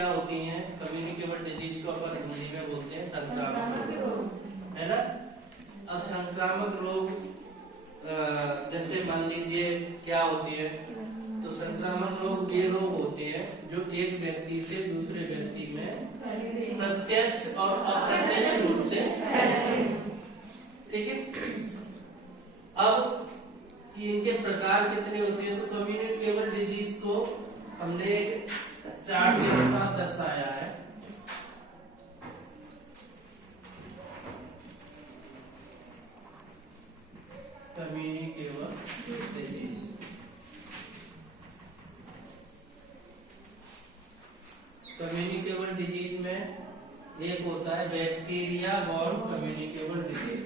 क्या होती हैं? कम्युनिकेबल डिजीज को अपन हिंदी में बोलते हैं संक्रामक रोग, है ना। अब संक्रामक रोग जैसे मान लीजिए क्या होती है, तो संक्रामक रोग वे रोग होते हैं जो एक व्यक्ति से दूसरे व्यक्ति में प्रत्यक्ष और अप्रत्यक्ष रूप से, ठीक है। अब इनके प्रकार कितने होते हैं? तो कम्युनिकेबल डिजीज को हमने चार्ट के अनुसार दर्शाया है। कम्युनिकेबल डिजीज, कम्युनिकेबल डिजीज में एक होता है bacteria born communicable disease,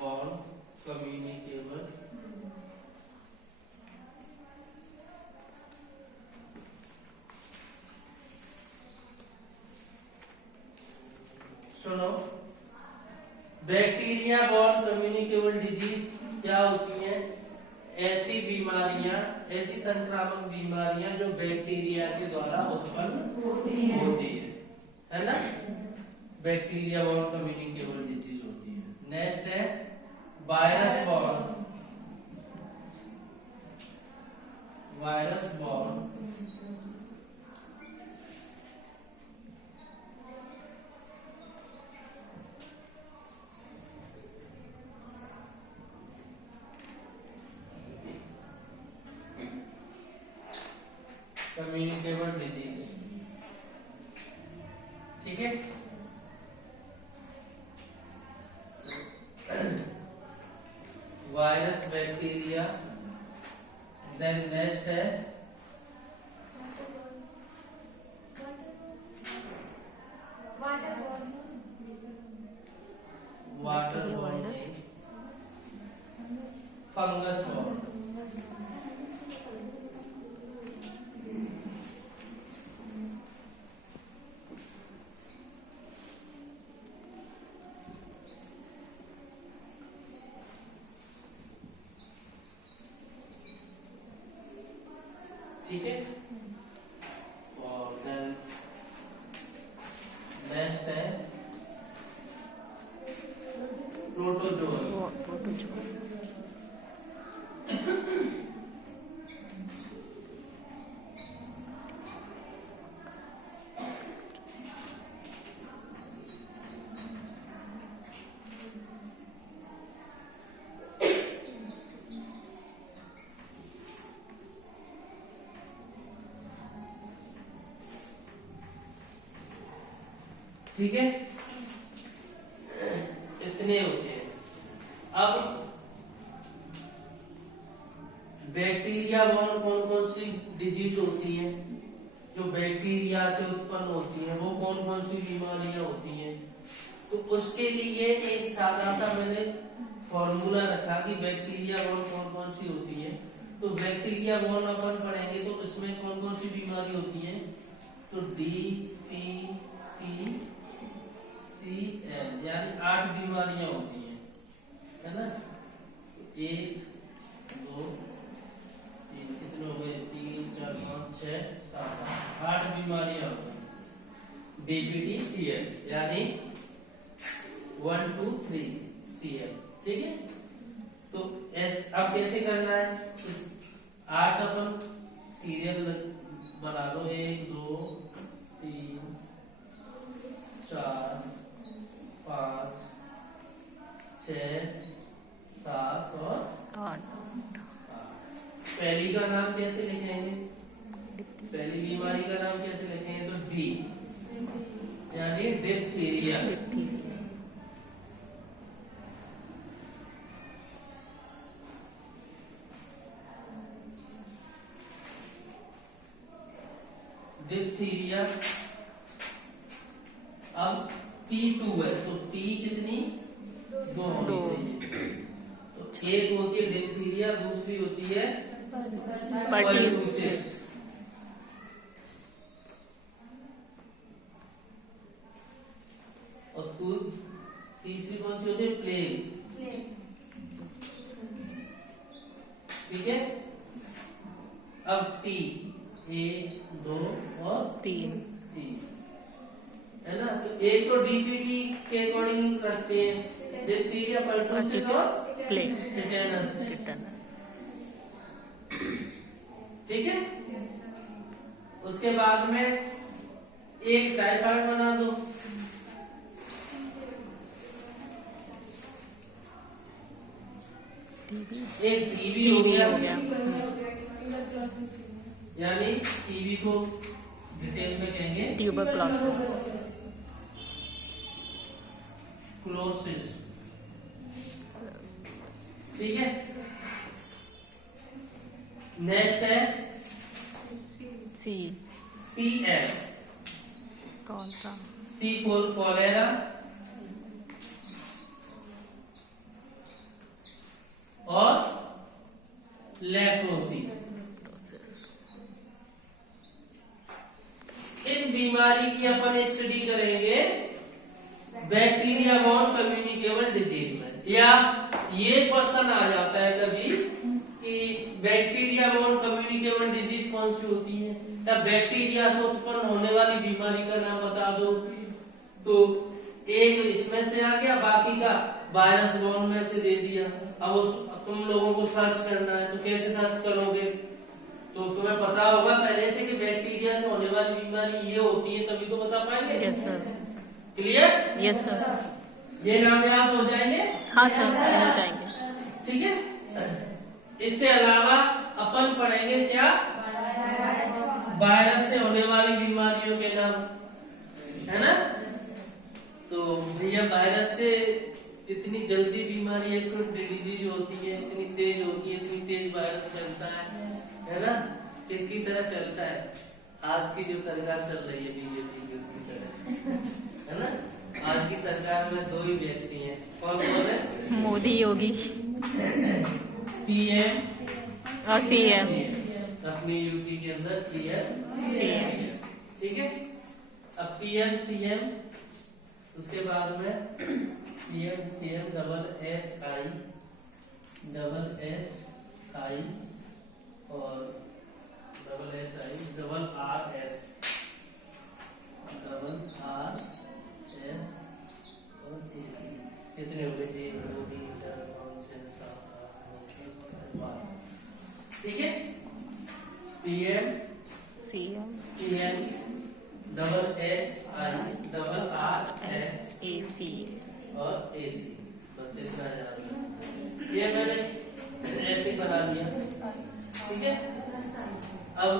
born communicable सुनो, बैक्टीरिया बॉर्न कम्युनिकेबल डिजीज क्या होती है? ऐसी बीमारियां, ऐसी संक्रामक बीमारियां जो बैक्टीरिया के द्वारा उत्पन्न होती है ना। बैक्टीरिया बॉर्न कम्युनिकेबल डिजीज होती है। नेक्स्ट है virus born, virus born communicable disease, ठीक है। वायरस, बैक्टीरिया, देन नेक्स्ट है वाटर बॉर्न, फंगस बॉर्न, ठीक है। और देन नेक्स्ट है प्रोटोजोआ, ठीक है। इतने होते हैं। अब बैक्टीरिया बॉर्न कौन कौन सी डिजीज होती है जो बैक्टीरिया से उत्पन्न होती है? वो कौन कौन सी बीमारियां होती हैं? तो उसके लिए एक सादा सा मैंने फॉर्मूला रखा कि बैक्टीरिया बॉर्न कौन कौन सी होती है। तो बैक्टीरिया बॉर्न अपन पढ़ेंगे तो इसमें कौन कौन सी बीमारी होती है? तो DPTCL यानी 8 बीमारियां होती हैं, है ना। 1 2 3 कितने हो गए? 3 4 5 6 7 8 बीमारियां होती हैं। DPTCL यानी 1 2 3 CL, ठीक है। तो अब कैसे करना है? तो 8 अपन सीरियल बना लो, 1 2 3 4 5 6 7 और 8। पहली का नाम कैसे लिखेंगे? पहली बीमारी का नाम कैसे लिखेंगे? तो डी यानी डिप्थीरिया, डिप्थीरिया। अब P2 है तो P कितनी? 2 होनी चाहिए। तो एक होती है डिप्थीरिया, दूसरी होती है परट्यूसिस। और तीसरी कौन सी होती है? प्लेग। ठीक है। अब टी, 1 2 और 3 है ना। तो एक तो डीपीटी के अकॉर्डिंग रखते हैं, डिप्थीरिया, परटूसिस और टिटेनस, ठीक है। उसके बाद में एक टाइफाइड बना दो, एक टीबी हो गया, यानी टीबी को डिटेल में कहेंगे ट्यूबरक्लोसिस, ठीक है। नेक्स्ट है CF, C फॉर कॉलेरा और लेप्रोसी। इन बीमारी की अपन स्टडी करेंगे बैक्टीरिया बॉर्न कम्युनिकेबल डिजीज में। या ये क्वेश्चन आ जाता है कभी कि बैक्टीरिया बॉर्न कम्युनिकेबल डिजीज कौन सी होती है, या बैक्टीरिया से उत्पन्न होने वाली बीमारी का नाम बता दो। तो एक इसमें से आ गया, बाकी का वायरस बॉर्न में से दे दिया। अब तुम लोगों को सर्च करना है, तो कैसे सर्च करोगे? तो तुम्हें पता होगा पहले से कि बैक्टीरिया से होने वाली बीमारी ये होती है, तभी तो बता पाएंगे। Yes sir. Clear? Yes sir. ये नाम याद हो जाएंगे? हाँ सर, हो जाएंगे। ठीक है। इसके अलावा अपन पढ़ेंगे क्या, वायरस से होने वाली बीमारियों के नाम, है ना। तो भैया वायरस से इतनी जल्दी बीमारी एक डिजीज होती है, इतनी तेज होती है, इतनी तेज वायरस फैलता है ना। किसकी तरह फैलता है? आज की जो सरकार चल रही है बीजेपी की, उसकी तरह, है ना। आज की सरकार में 2 ही व्यक्ति हैं, कौन कौन है? मोदी, योगी, PM और CM। अपनी यूपी के अंदर PM CM, ठीक है। अब PM CM, उसके बाद में CM डबल HI और डबल HI डबल RS और AC। कितने हो गए? 1 2 3 4 5 6 7 8 9 10 11। ठीक है। PM CM double HI double RS AC और AC। बस इतना याद रखना। ये मैंने ऐसे बना लिया, ठीक है। अब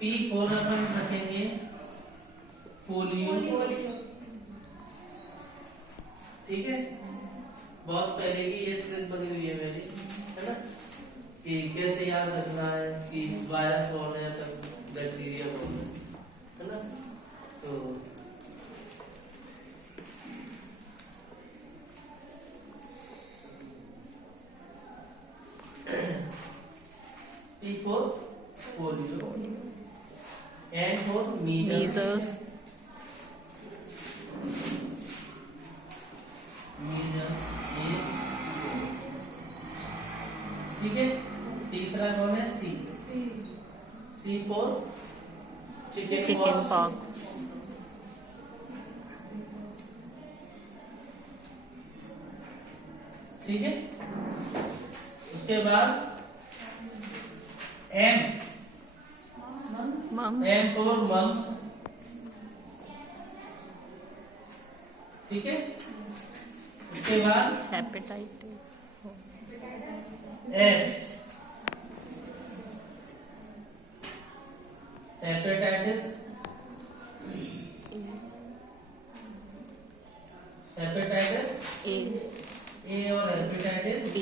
P फॉर अपन रखेंगे पोलियो, ठीक है। बहुत पहले की ये ट्रिक बनी हुई है मेरी, है ना, कि कैसे याद रखना है कि वायरस कौन है, तब बैक्टीरिया कौन है ना। तो P for polio, N for measles, ठीक है। तीसरा कौन है? C for चिकन पॉक्स, ठीक है। उसके बाद M for mumps, ठीक है। उसके बाद हेपेटाइटिस, H हेपेटाइटिस, A और हेपेटाइटिस B।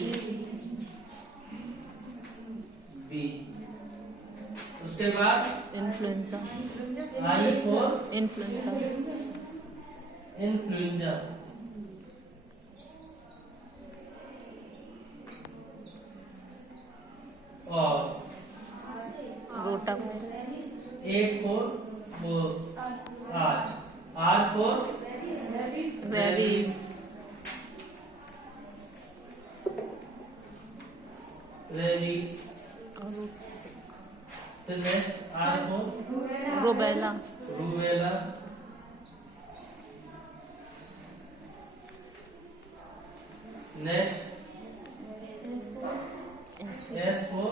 उसके बाद इन्फ्लुएंजा, I for इन्फ्लुएंजा और rotavirus, A for R for rabies, rabies. फिर नेक्स्ट आर को रूबेला। रूबेला। नेक्स्ट एस को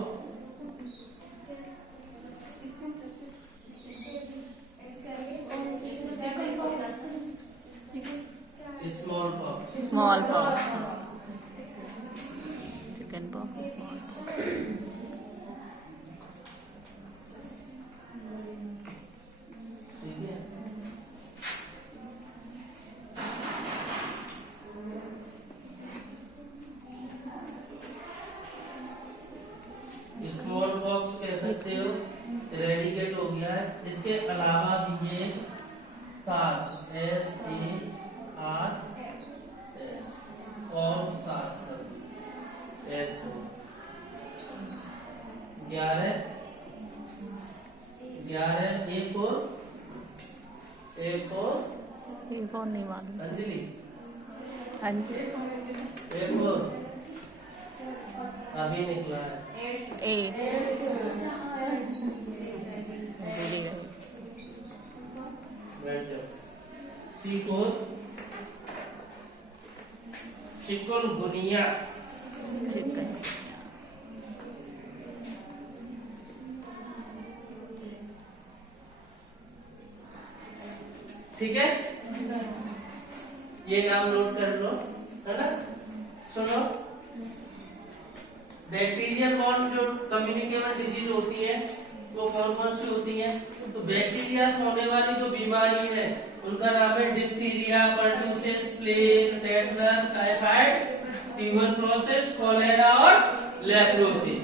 small pox. Small pox. Chicken pox, small pox. ठीक है। Small pox कह सकते हो, रेडिकेट हो गया है। इसके अलावा भी ये सार्स, SARS और सार्स एस को 11 एक और एक और नहीं मालूम। अंजलि अंजलि एक और अभी निकला है। एट। बैठ जाओ। सी को चिकनगुनिया। चिकन। ठीक है, ये नाम नोट कर लो, है ना। सुनो, बैक्टीरियल बॉर्न जो कम्युनिकेबल डिजीज होती है वो कौन कौन सी होती है? तो बैक्टीरिया से होने वाली जो बीमारी है उनका नाम है diphtheria, pertussis, plague, tetanus, typhoid, tuberculosis, cholera और लेप्रोसिस।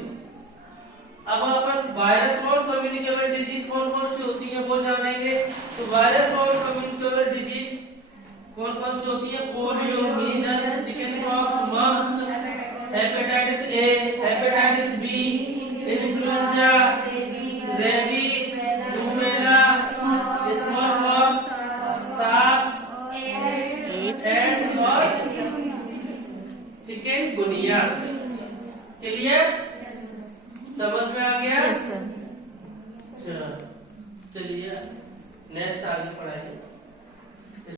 अब अपन वायरस बॉर्न कम्युनिकेबल डिजीज कौन कौन सी होती है वो जानेंगे। तो वायरस बॉर्न कम्युनिकेबल डिजीज कौन कौन सी होती है? Polio, measles, chicken pox, mumps, hepatitis A, hepatitis B, influenza, rabies, rubella, small pox, SARS, AIDS और चिकनगुनिया। क्लियर? समझ में आ गया? Yes sir. चलिए नेक्स्ट आगे पढ़ाएंगे।